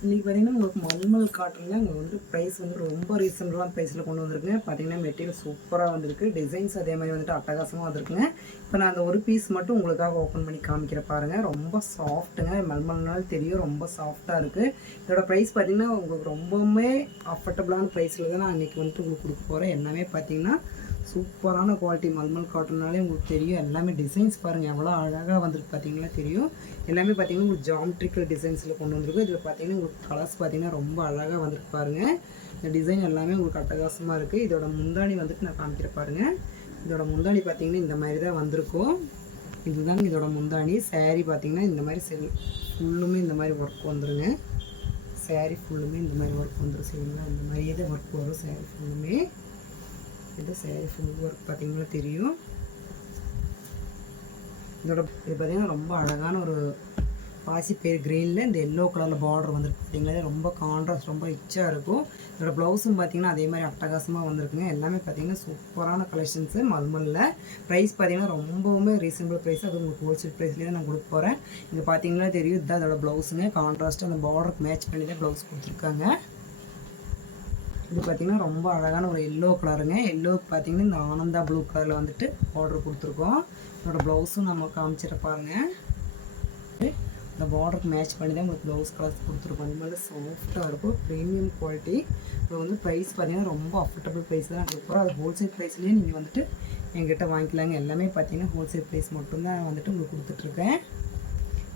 இன்றைக்கி பார்த்தீங்கன்னா உங்களுக்கு மல்மல் காட்டனில் அங்கே வந்து ப்ரைஸ் வந்து ரொம்ப ரீசனபிளான ப்ரைஸில் கொண்டு வந்திருக்குங்க. பார்த்தீங்கன்னா மெட்டீரியல் சூப்பராக வந்திருக்கு. டிசைன்ஸ் அதே மாதிரி வந்துட்டு அட்டகாசமாக வந்திருக்குங்க. இப்போ நான் அந்த ஒரு பீஸ் மட்டும் உங்களுக்காக ஓப்பன் பண்ணி காமிக்கிற பாருங்கள். ரொம்ப சாஃப்ட்டுங்க. மல்மல்னாலும் தெரியும், ரொம்ப சாஃப்டாக இருக்குது. இதோட ப்ரைஸ் பார்த்தீங்கன்னா உங்களுக்கு ரொம்பவுமே அஃபர்டபுளான ப்ரைஸில் தான் நான் இன்றைக்கி வந்துட்டு உங்களுக்கு கொடுக்க போகிறேன். எல்லாமே பார்த்தீங்கன்னா சூப்பரான குவாலிட்டி. மல்மல் காட்டன்னாலே உங்களுக்கு தெரியும். எல்லாமே டிசைன்ஸ் பாருங்கள் எவ்வளோ அழகாக வந்துருக்கு பார்த்தீங்கன்னா தெரியும். எல்லாமே பார்த்தீங்கன்னா உங்களுக்கு ஜாமெட்ரிக்கல் டிசைன்ஸில் கொண்டு வந்திருக்கு. இதில் பார்த்தீங்கன்னா உங்களுக்கு கலர்ஸ் பார்த்தீங்கன்னா ரொம்ப அழகாக வந்துருக்கு பாருங்கள். இந்த டிசைன் எல்லாமே உங்களுக்கு அட்டகாசமாக இருக்குது. இதோட முந்தாணி வந்துட்டு நான் காமிக்கிற பாருங்கள். இதோட முந்தாணி பார்த்தீங்கன்னா இந்த மாதிரி தான் வந்திருக்கும். இதுதாங்க இதோட முந்தாணி. சேரீ பார்த்தீங்கன்னா இந்த மாதிரி ஃபுல்லுமே இந்த மாதிரி ஒர்க் வந்துடுங்க. சேரீ ஃபுல்லுமே இந்த மாதிரி ஒர்க் வந்துடும். சரிங்களா, இந்த மாதிரியே தான் ஒர்க் வரும் சேரீ ஃபுல்லுமே. இது சேரீ ஃபுல் ஒர்க் பார்த்தீங்கன்னா தெரியும். இதோட இது பார்த்தீங்கன்னா ரொம்ப அழகான ஒரு பாசிப்பயிர் க்ரீனில் இந்த எல்லோ கலரில் பார்டர் வந்துருக்கு பார்த்தீங்களா. ரொம்ப கான்ட்ராஸ்ட், ரொம்ப ரிச்சாக இருக்கும். இதோட ப்ளவுஸும் பார்த்தீங்கன்னா அதே மாதிரி அட்டகாசமாக வந்திருக்குங்க. எல்லாமே பார்த்தீங்கன்னா சூப்பரான கலெக்ஷன்ஸு மல்மலில். ப்ரைஸ் பார்த்தீங்கன்னா ரொம்பவுமே ரீசனபிள் ப்ரைஸ். அது உங்களுக்கு ஹோல்சேல் ப்ரைஸ்லேயே தான் நான் கொடுக்க போகிறேன். இங்கே பார்த்தீங்கன்னா தெரியும், இதுதான் அதோட ப்ளவுஸுங்க. கான்ட்ராஸ்ட்டு அந்த பார்டருக்கு மேட்ச் பண்ணி தான் ப்ளவுஸ் கொடுத்துருக்காங்க. இது பார்த்திங்கன்னா ரொம்ப அழகான ஒரு எல்லோ கலருங்க. எல்லோவுக்கு பார்த்திங்கன்னா இந்த ஆனந்தா ப்ளூ கலரில் வந்துட்டு பார்டர் கொடுத்துருக்கோம். இதோட ப்ளவுஸும் நம்ம காமிச்சிட பாருங்கள். இந்த பார்டருக்கு மேட்ச் பண்ணி தான் உங்களுக்கு ப்ளவுஸ் கலர்ஸ் கொடுத்துருக்கோம். இந்த மாதிரி சாஃப்டாக இருக்கும், ப்ரீமியம் குவாலிட்டி. இப்போ வந்து ப்ரைஸ் பார்த்திங்கன்னா ரொம்ப அஃபோர்டபுள் ப்ரைஸ் தான் கொடுக்க போகிறோம். அது ஹோல்சேல் ப்ரைஸ்லேயே நீங்கள் வந்துட்டு எங்கிட்ட வாங்கிக்கலாங்க. எல்லாமே பார்த்திங்கன்னா ஹோல்சேல் ப்ரைஸ் மட்டும்தான் வந்துட்டு உங்களுக்கு கொடுத்துட்ருக்கேன்.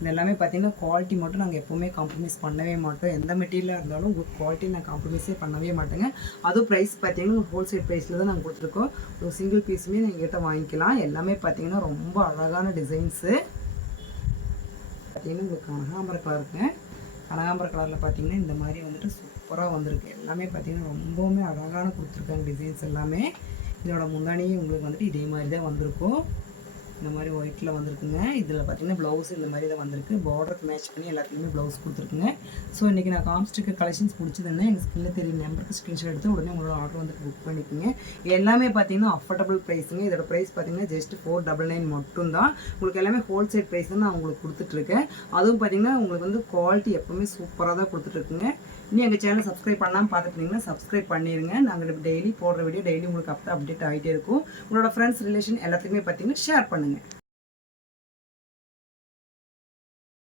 இது எல்லாமே பார்த்திங்கன்னா குவாலிட்டி மட்டும் நாங்கள் எப்போவுமே காம்ப்ரமைஸ் பண்ணவே மாட்டோம். எந்த மெட்டீரியலாக இருந்தாலும் உங்களுக்கு குவாலிட்டி நான் காம்ப்ரமைஸே பண்ணவே மாட்டேங்க. அதுவும் ப்ரைஸ் பார்த்திங்கன்னா உங்களுக்கு ஹோல்சேல் ப்ரைஸில் தான் நாங்கள் கொடுத்துருக்கோம். ஒரு சிங்கிள் பீஸுமே நீங்கள் எங்கிட்ட வாங்கிக்கலாம். எல்லாமே பார்த்திங்கன்னா ரொம்ப அழகான டிசைன்ஸு. பார்த்திங்கன்னா உங்களுக்கு கனகாம்பர கலருங்க. கனகாம்பர கலரில் பார்த்திங்கன்னா இந்த மாதிரி வந்துட்டு சூப்பராக வந்திருக்கு. எல்லாமே பார்த்திங்கன்னா ரொம்பவுமே அழகான கொடுத்துருக்காங்க டிசைன்ஸ் எல்லாமே. இதோட முந்தானியே உங்களுக்கு வந்துட்டு இதே மாதிரி தான் வந்திருக்கும். இந்த மாதிரி ஒயிட்டில் வந்திருக்குங்க. இதில் பார்த்திங்கன்னா ப்ளவுஸ் இந்த மாதிரி தான் வந்திருக்கு. பார்டருக்கு மேட்ச் பண்ணி எல்லாத்துலேயுமே ப்ளவுஸ் கொடுத்துருக்குங்க. ஸோ இன்றைக்கி நான் காமிச்சிருக்க கலெக்ஷன்ஸ் பிடிச்சதுன்னா எங்கள் ஸ்கில்லில் தெரியும் நம்பருக்கு ஸ்க்ரீன்ஷாட் எடுத்து உடனே உங்களோட ஆர்டர் வந்துட்டு புக் பண்ணிக்கோங்க. எல்லாமே பார்த்திங்கன்னா அஃபோர்டபுள் ப்ரைஸுங்க. இதோட ப்ரைஸ் பார்த்திங்கன்னா ஜஸ்ட் 499 மட்டும்தான். உங்களுக்கு எல்லாமே ஹோல்சேல் ப்ரைஸ் தான் நான் உங்களுக்கு கொடுத்துட்ருக்கேன். அதுவும் பார்த்திங்கன்னா உங்களுக்கு வந்து குவாலிட்டி எப்போவுமே சூப்பராக தான் கொடுத்துட்ருக்குங்க. இன்னும் எங்கள் சேனல் சப்ஸ்கிரைப் பண்ணாமல் பார்த்துட்டிங்கன்னா சப்ஸ்கிரைப் பண்ணிடுங்க. நாங்கள் டெய்லி போடுற வீடியோ டெய்லி உங்களுக்கு அப்டேட் ஆகிட்டே இருக்கும். உங்களோட ஃப்ரெண்ட்ஸ் ரிலேஷன் எல்லாத்துக்குமே பார்த்திங்கன்னா ஷேர் பண்ணுங்கள்.